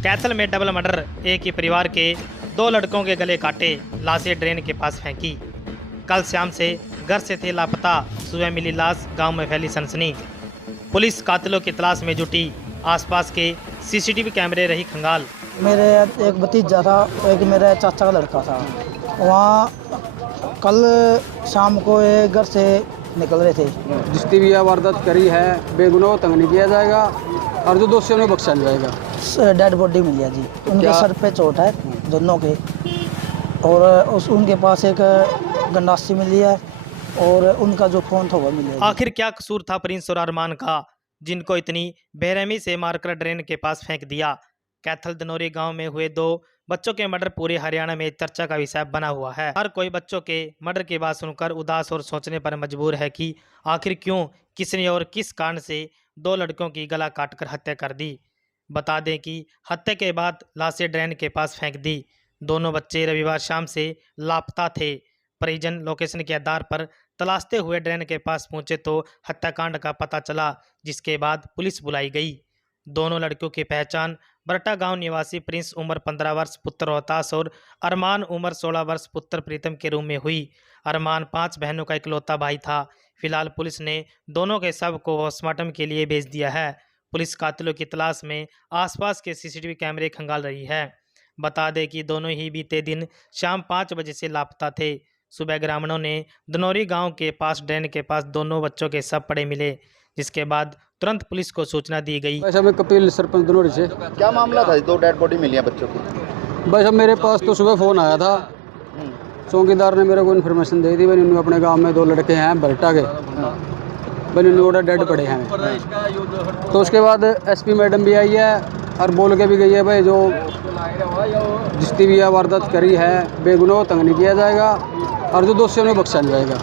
कैथल में double murder, एक ही परिवार के दो लड़कों के गले काटे, लाशें ड्रेन के पास फेंकी। कल शाम से घर से थे लापता, सुबह मिली लाश, गांव में फैली सनसनी। पुलिस कातिलों की तलाश में जुटी, आसपास के सीसीटीवी कैमरे रही खंगाल। मेरे एक भतीजा था, एक मेरा चाचा का लड़का था। वहाँ कल शाम को ये घर से निकल रहे थे। जिसकी भी यह वारदात करी है बेगुनाह तंग नहीं किया जाएगा और जो दोषियों में बख्शा जाएगा। डेड बॉडी मिली है जी, उनके सर पे चोट है दोनों के, और उनके पास एक गंडासी मिली है और उनका जो फोन था वो मिला। आखिर क्या कसूर था प्रिंस और अरमान का, जिनको इतनी बेरहमी से मारकर ड्रेन के पास फेंक दिया। कैथल दनौरी गांव में हुए दो बच्चों के मर्डर पूरे हरियाणा में चर्चा का विषय बना हुआ है। हर कोई बच्चों के मर्डर की बात सुनकर उदास और सोचने पर मजबूर है कि आखिर क्यों, किसने और किस कारण से दो लड़कों की गला काटकर हत्या कर दी। बता दें कि हत्या के बाद लाशें ड्रेन के पास फेंक दी। दोनों बच्चे रविवार शाम से लापता थे। परिजन लोकेशन के आधार पर तलाशते हुए ड्रेन के पास पहुंचे तो हत्याकांड का पता चला, जिसके बाद पुलिस बुलाई गई। दोनों लड़कियों की पहचान बरटा गांव निवासी प्रिंस उम्र 15 वर्ष पुत्र रोहतास और अरमान उम्र 16 वर्ष पुत्र प्रीतम के रूप में हुई। अरमान 5 बहनों का इकलौता भाई था। फिलहाल पुलिस ने दोनों के शव को पोस्टमार्टम के लिए भेज दिया है। पुलिस कातिलों की तलाश में आसपास के सीसीटीवी कैमरे खंगाल रही है। बता दें कि दोनों ही बीते दिन शाम 5 बजे से लापता थे। सुबह ग्रामीणों ने दनौरी गांव के पास ड्रेन के पास दोनों बच्चों के शव पड़े मिले, जिसके बाद तुरंत पुलिस को सूचना दी गई। भाई साहब मैं कपिल सरपंच दनौरी से। क्या मामला था? दो डेड बॉडी मिली है बच्चों की। भाई साहब मेरे पास तो सुबह फ़ोन आया था, चौकीदार ने मेरे को इन्फॉर्मेशन दे दी भाई इन्होंने अपने गांव में दो लड़के हैं बरटा के, भाई इन्होंने डेड पड़े हैं। तो उसके बाद एसपी मैडम भी आई है और बोल के भी गई है भाई जो जिसकी भी यह वारदात करी है बेगुनाह तंग नहीं किया जाएगा और जो दोषियों में बख्शा जाएगा।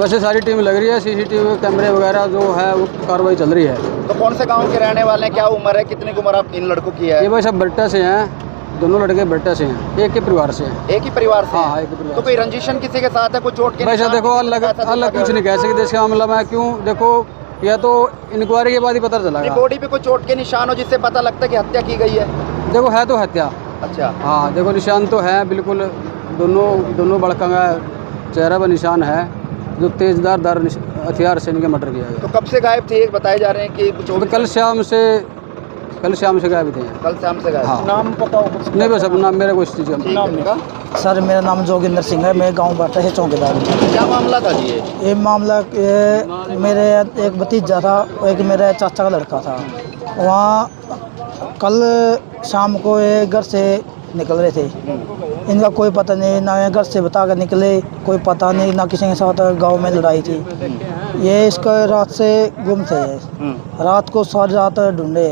वैसे सारी टीम लग रही है, सीसीटीवी कैमरे वगैरह जो है वो कार्रवाई चल रही है। तो कौन से गांव के रहने वाले हैं? क्या उम्र है? कितनी उम्र आप इन लड़कों की है? ये भाई सब बरटा से हैं, दोनों लड़के बरटा से हैं, एक ही परिवार से हैं। एक ही परिवार से? हाँ, एक ही परिवार। तो कोई रंजिशन किसी के साथ है? कोई चोट के? भाई साहब देखो अलग कुछ नहीं कह सकते इसका मामला में, क्यों देखो या तो इंक्वायरी के बाद ही पता चलेगा। बॉडी पे कोई चोट के निशान हो जिससे पता लगता है कि हत्या की गई है? देखो है तो हत्या। अच्छा हाँ देखो निशान तो है बिल्कुल, दोनों बड़का का चेहरा पर निशान है जो तेजदार हथियार से इनके मर्डर किया गया। तो कब से गायब थे? बताए जा रहे हैं कि तो कल शाम से गायब थे। कल शाम से गायब। हाँ। नाम पता हो? नहीं बस अब नाम मेरा कोई चीज़ का। सर मेरा नाम जोगिंदर सिंह है, मैं गांव बरटा है चौकीदार। क्या मामला था जी? ये मामला मेरे एक भतीजा था, एक मेरा चाचा का लड़का था। वहाँ कल शाम को ये घर से निकल रहे थे। इनका कोई पता नहीं, ना ये घर से बता कर निकले, कोई पता नहीं, ना किसी के साथ गांव में लड़ाई थी। ये इसका रात से गुम थे। रात को सारी रात ढूंढे,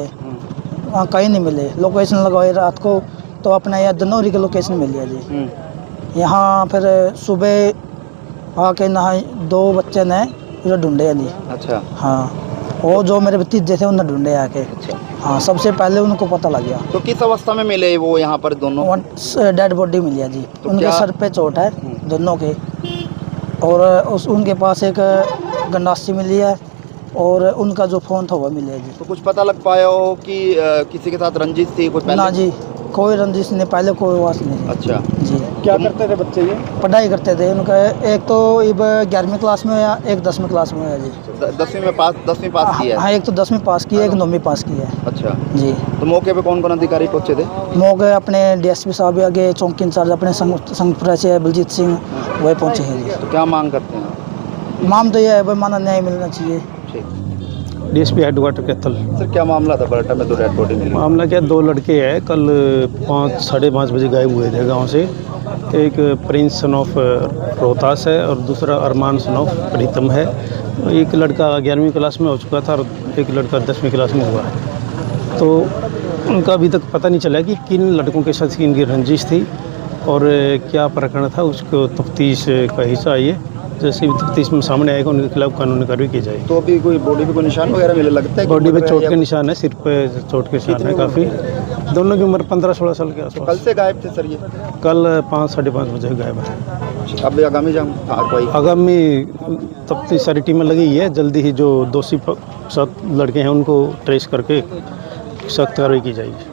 वहाँ कहीं नहीं मिले। लोकेशन लगवाई रात को, तो अपना यह दनौरी की लोकेशन मिली है जी। यहाँ फिर सुबह आके नहा दो बच्चे ने जो ढूंढे नहीं। अच्छा हाँ, वो जो मेरे भतीजे थे उन्हें ढूंढे आके। अच्छा हाँ, सबसे पहले उनको पता लग गया। तो किस अवस्था में मिले वो यहाँ पर दोनों? डेड बॉडी मिली है जी, तो उनके सर पे चोट है दोनों के, और उनके पास एक गंडासी मिली है और उनका जो फोन था वो मिला है जी। तो कुछ पता लग पाया हो कि किसी के साथ रंजिश थी कोई पहले? ना जी, कोई रंजिश नहीं, पहले कोई वास नहीं। अच्छा जी। क्या करते थे बच्चे ये? पढ़ाई करते थे। उनका एक तो अब 11वीं क्लास में या एक 10वीं क्लास में है जी। 10वीं पास की है? हाँ, एक तो 10वीं पास की है, एक 9वीं पास की है। अच्छा जी। तो मौके पे कौन कौन अधिकारी पहुंचे थे? मौके अपने डीएसपी साहब भी आगे, चौकी इंचार्ज अपने संगपुरा से बलजीत सिंह वही पहुँचे हैं जी। तो क्या मांग करते हैं? माम तो यह है भाई, माना न्याय मिलना चाहिए। ठीक। DSP headquarter Kaithal. सर क्या मामला था बरटा में? दो डेड बॉडी मिली। मामला क्या, दो लड़के हैं कल 5-5:30 बजे गायब हुए थे गांव से। एक प्रिंस सन ऑफ रोहतास है और दूसरा अरमान सन ऑफ प्रीतम है। एक लड़का 11वीं क्लास में हो चुका था और एक लड़का 10वीं क्लास में हुआ है। तो उनका अभी तक पता नहीं चला कि किन लड़कों के साथ इनकी रंजिश थी और क्या प्रकरण था, उसको तफ्तीश का हिस्सा है। जैसे भी तफ्तीश में सामने आएगा उनके खिलाफ कानूनी कार्रवाई की जाएगी। तो अभी कोई बॉडी पे कोई निशान वगैरह मिले? लगता है बॉडी पे चोट के निशान है, सिर पे चोट के निशान है काफ़ी। दोनों की उम्र 15-16 साल के आसपास। कल से गायब थे सर ये? कल 5-5:30 बजे गायब है। अब आगामी कार्रवाई? आगामी तफ्तीश सारी टीमें लगी है। जल्दी ही जो दोषी 7 लड़के हैं उनको ट्रेस करके सख्त कार्रवाई की जाएगी।